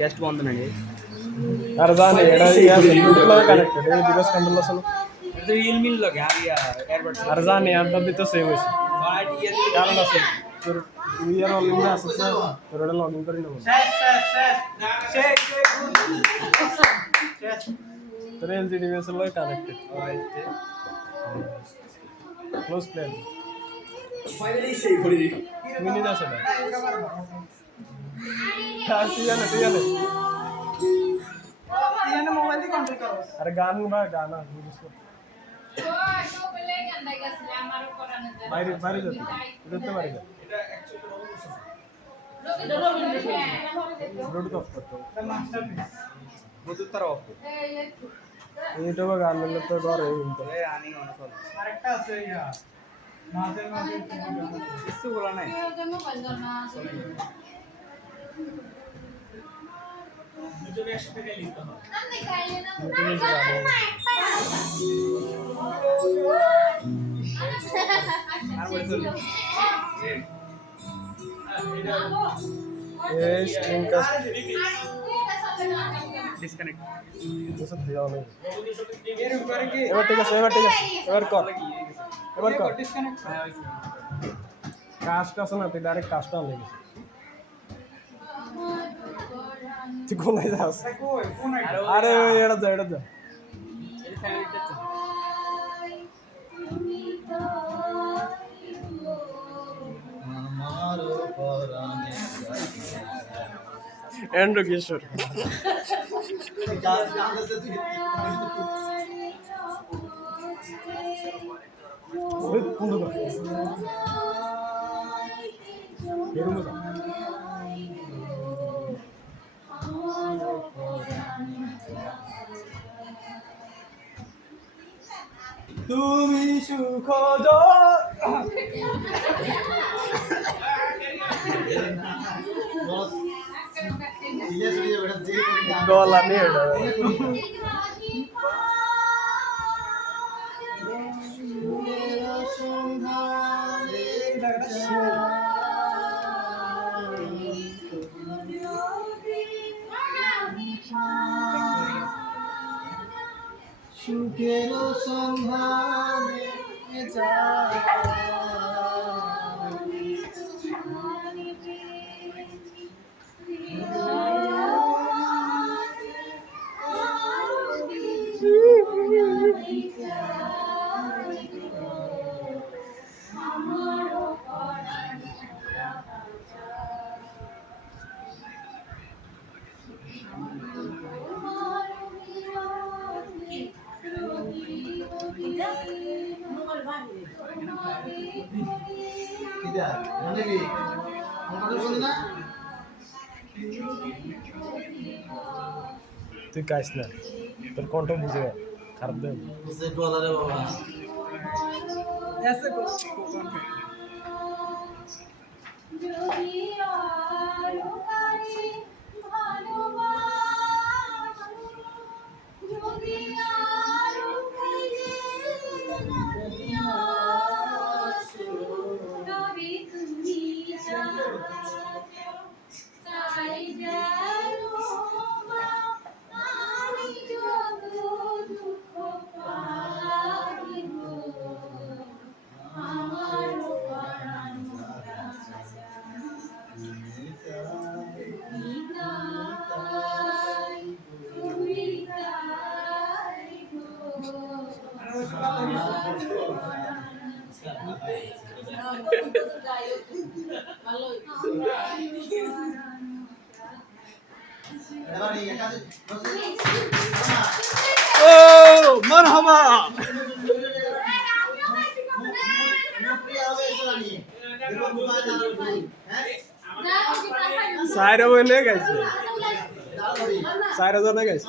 Taste బాగుందండి అర్థాన్ని connected because control అసలు అర్థాన్ని అంతతో సేవ్ చేసి కారణం అసలు ఇయర్ వాళ్ళు కూడా అసలు రెండు వాళ్ళు ఇంకో ఎల్జీ డివైస్లో కనెక్టెడ్ క్లోజ్ ప్లేయర్ మినీ దాస్ আরে গান বা গানা। বাইরে বাইরে যেতে যেতে বাইরে যা। ব্লুটুথ অফ করতে। বুঝতে তার অফ ইউটিউবে গান মিললে তো ডর হয়ে কিন্তু রানিং অন চল কিছু বলা নাই। আর বলে চল এই স্ক্রিন এসব দেওয়া নেই এবার ঠিক আছে এবার ঠিক আছে এবার কর। এবার কর। কাস্ট আছে না তুই ডাইরেক্ট আনলে তুই কোনায় যাস। আরে এটা যা এটা যা এন্ড্রো কিশোর। এরকম তুমি সুখ গলা নিয়ে এটা সুখের সন্ধানে তুই কাইস না তোর কণ্ঠ বুঝে খারাপ দেব ও মারহাবা সাইরা বলে গাইছে সাইরা জনে গাইছে